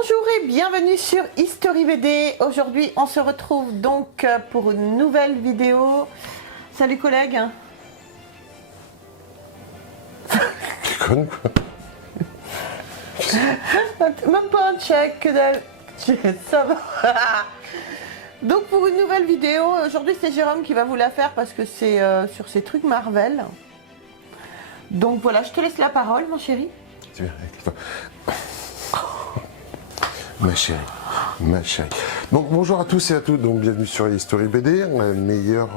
Bonjour et bienvenue sur History BD. Aujourd'hui, on se retrouve donc pour une nouvelle vidéo. Salut collègues. Tu connes quoi? Même pas un check, que dalle. Ça va. Donc pour une nouvelle vidéo, aujourd'hui c'est Jérôme qui va vous la faire parce que c'est sur ces trucs Marvel. Donc voilà, je te laisse la parole mon chéri. C'est bien, ma chérie, ma chérie. Donc bonjour à tous et à toutes, donc bienvenue sur History BD, la meilleure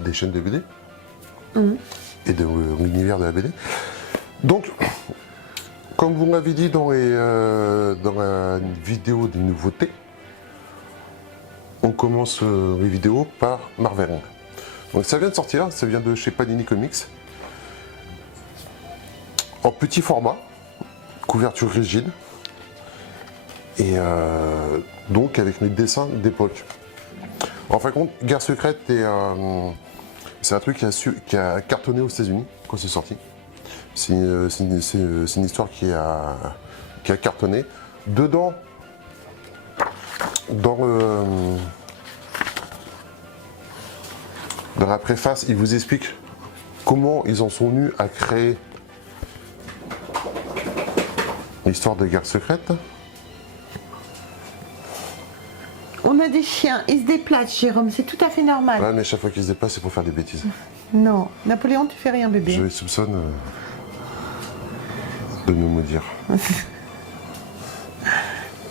des chaînes de BD et de l'univers de la BD. Donc, comme vous m'avez dit dans la vidéo des nouveautés, on commence les vidéos par Marvel. Donc ça vient de sortir, ça vient de chez Panini Comics, en petit format, couverture rigide. Et donc avec mes dessins d'époque. En fin de compte, Guerre secrète, c'est un truc qui a cartonné aux États-Unis quand c'est sorti. C'est une histoire qui a cartonné. Dedans, dans la préface, il vous explique comment ils en sont venus à créer l'histoire de Guerre secrète. On a des chiens, ils se déplacent Jérôme, c'est tout à fait normal. Ouais, mais chaque fois qu'ils se déplacent, c'est pour faire des bêtises. Non, Napoléon tu fais rien bébé. Je les soupçonne de me maudire.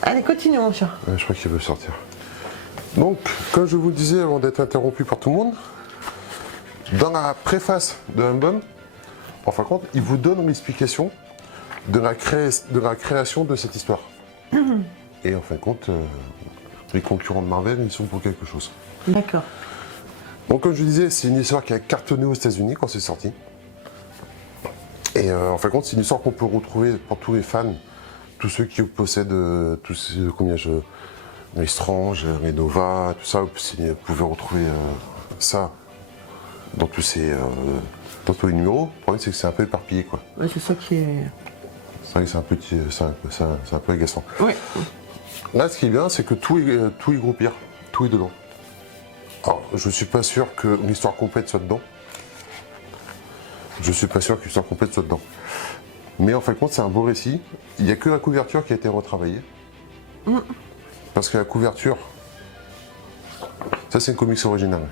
Allez, continue mon chat. Ouais, je crois qu'il veut sortir. Donc, comme je vous le disais avant d'être interrompu par tout le monde, dans la préface de l'album, en fin de compte, il vous donne l'explication de la création de cette histoire. Et en fin de compte, les concurrents de Marvel, ils sont pour quelque chose. D'accord. Donc, comme je disais, c'est une histoire qui a cartonné aux États-Unis quand c'est sorti. Et en fin de compte, c'est une histoire qu'on peut retrouver pour tous les fans, tous ceux qui possèdent tous ces les Strange, les Nova, tout ça. Vous pouvez retrouver ça dans tous les numéros. Le problème, c'est que c'est un peu éparpillé, quoi. Ouais, c'est ça qui est. C'est vrai que c'est un peu agaçant. Oui. Là, ce qui est bien, c'est que tout est groupé, tout est dedans. Alors, je suis pas sûr que l'histoire complète soit dedans. Mais en fin de compte, c'est un beau récit. Il n'y a que la couverture qui a été retravaillée. Parce que la couverture, ça c'est une comics originale.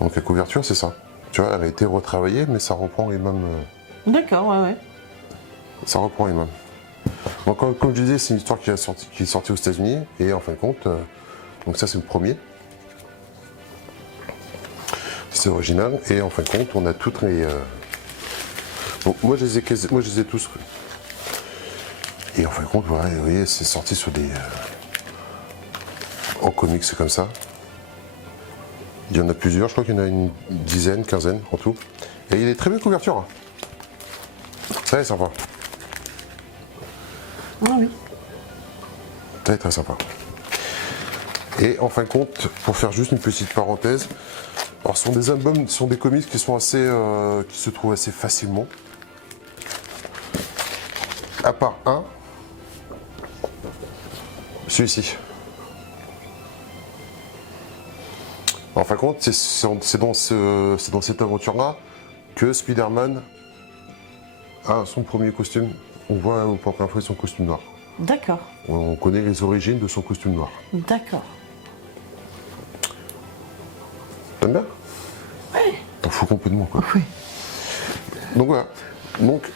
Donc la couverture, c'est ça. Tu vois, elle a été retravaillée, mais ça reprend les mêmes. D'accord, ouais. Ça reprend les mêmes. Donc, comme je disais, c'est une histoire qui est sortie aux États-Unis, et en fin de compte, donc ça c'est le premier. C'est original, et en fin de compte, on a toutes les. Bon, moi je les ai tous. Et en fin de compte, voilà, vous voyez, c'est sorti sur des. En comics, c'est comme ça. Il y en a plusieurs, je crois qu'il y en a une dizaine, quinzaine en tout. Et il est très belle couverture. Hein. Ça, c'est sympa. Ah oui. Très très sympa. Et en fin de compte, pour faire juste une petite parenthèse, alors ce sont des albums, ce sont des comics qui sont assez, qui se trouvent assez facilement. À part un, celui-ci. En fin de compte, c'est dans cette aventure-là que Spider-Man a son premier costume. On voit pour la première fois son costume noir. D'accord. On connaît les origines de son costume noir. D'accord. T'aimes bien? Oui. T'en fous complètement, quoi. Oui. Donc voilà. Donc,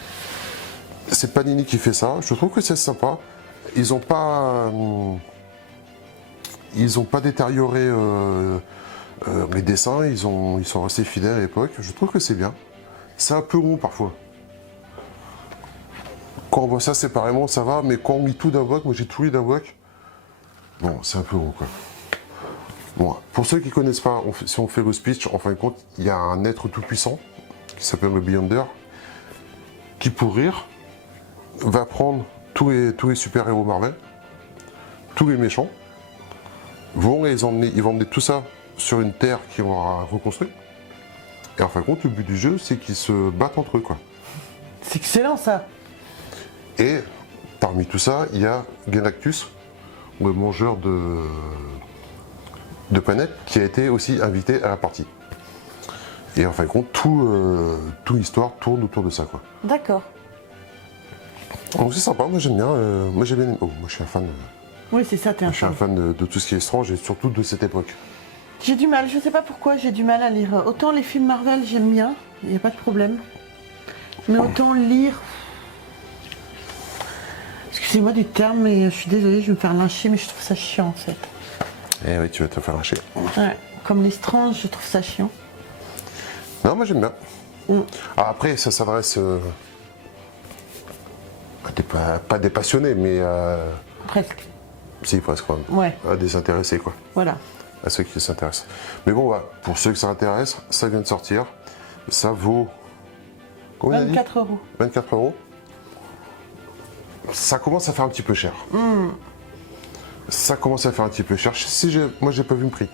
c'est Panini qui fait ça. Je trouve que c'est sympa. Ils n'ont pas détérioré les dessins. Ils sont restés fidèles à l'époque. Je trouve que c'est bien. C'est un peu rond parfois. Quand on voit ça séparément, ça va, mais quand on lit tout d'un bloc, moi j'ai tout lu d'un bloc, bon, c'est un peu rond, quoi. Bon, pour ceux qui ne connaissent pas, si on fait le speech, en fin de compte, il y a un être tout-puissant, qui s'appelle le Beyonder, qui pour rire, va prendre tous les super-héros Marvel, tous les méchants, ils vont emmener tout ça sur une terre qu'ils vont reconstruire, et en fin de compte, le but du jeu, c'est qu'ils se battent entre eux, quoi. C'est excellent ça. Et parmi tout ça, il y a Galactus, le mangeur de planètes, qui a été aussi invité à la partie. Et en fin de compte, tout l'histoire tourne autour de ça, quoi. D'accord. Donc c'est sympa, moi j'aime bien. Moi j'ai bien aimé. Oh, moi je suis un fan. Oui, c'est ça, t'es un Je suis un fan de tout ce qui est étrange et surtout de cette époque. J'ai du mal, je sais pas pourquoi, j'ai du mal à lire. Autant les films Marvel, j'aime bien, il n'y a pas de problème. Mais autant lire... Excusez-moi du terme, mais je suis désolée, je vais me faire lyncher, mais je trouve ça chiant en fait. Eh oui, tu vas te faire lâcher. Ouais, comme les stranges, je trouve ça chiant. Non, moi j'aime bien. Alors après, ça s'adresse pas des passionnés, mais Presque, si, presque quand même. ouais, À des intéressés, quoi. voilà. À ceux qui s'intéressent. Mais bon, voilà, pour ceux que ça intéresse, ça vient de sortir. Ça vaut. Combien on a dit 24 euros. 24 euros. Ça commence à faire un petit peu cher. Ça commence à faire un petit peu cher. Moi, j'ai pas vu le prix.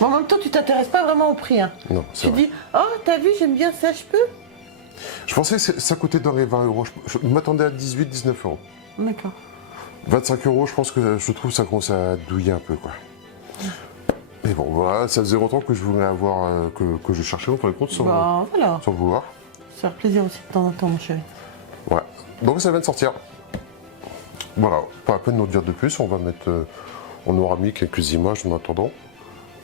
En même temps, tu t'intéresses pas vraiment au prix. Hein. Non, c'est Tu vrai. dis, oh, t'as vu, j'aime bien ça, je peux. Je pensais que ça coûtait dans les 20 euros. Je m'attendais à 18-19 euros. D'accord. 25 euros, je pense que je trouve que ça commence à douiller un peu, quoi. Mais bon, voilà, ça faisait longtemps que je voulais avoir, que je cherchais en fin de compte sans Voilà, le vouloir. ça fait plaisir aussi de temps en temps, mon chéri. Ouais. Donc ça vient de sortir. Voilà, pas la peine de nous dire de plus, on va mettre. On aura mis quelques images en attendant.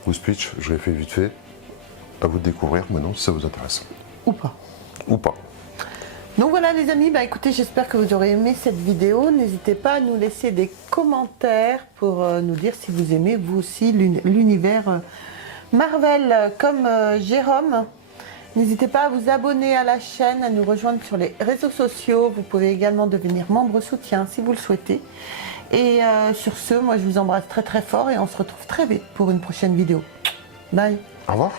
Le speech, je l'ai fait vite fait. À vous de découvrir maintenant si ça vous intéresse. Ou pas. Ou pas. Donc voilà les amis, bah écoutez, j'espère que vous aurez aimé cette vidéo. N'hésitez pas à nous laisser des commentaires pour nous dire si vous aimez vous aussi l'univers Marvel comme Jérôme. N'hésitez pas à vous abonner à la chaîne, à nous rejoindre sur les réseaux sociaux. Vous pouvez également devenir membre soutien si vous le souhaitez. Et sur ce, moi je vous embrasse très très fort et on se retrouve très vite pour une prochaine vidéo. Bye. Au revoir.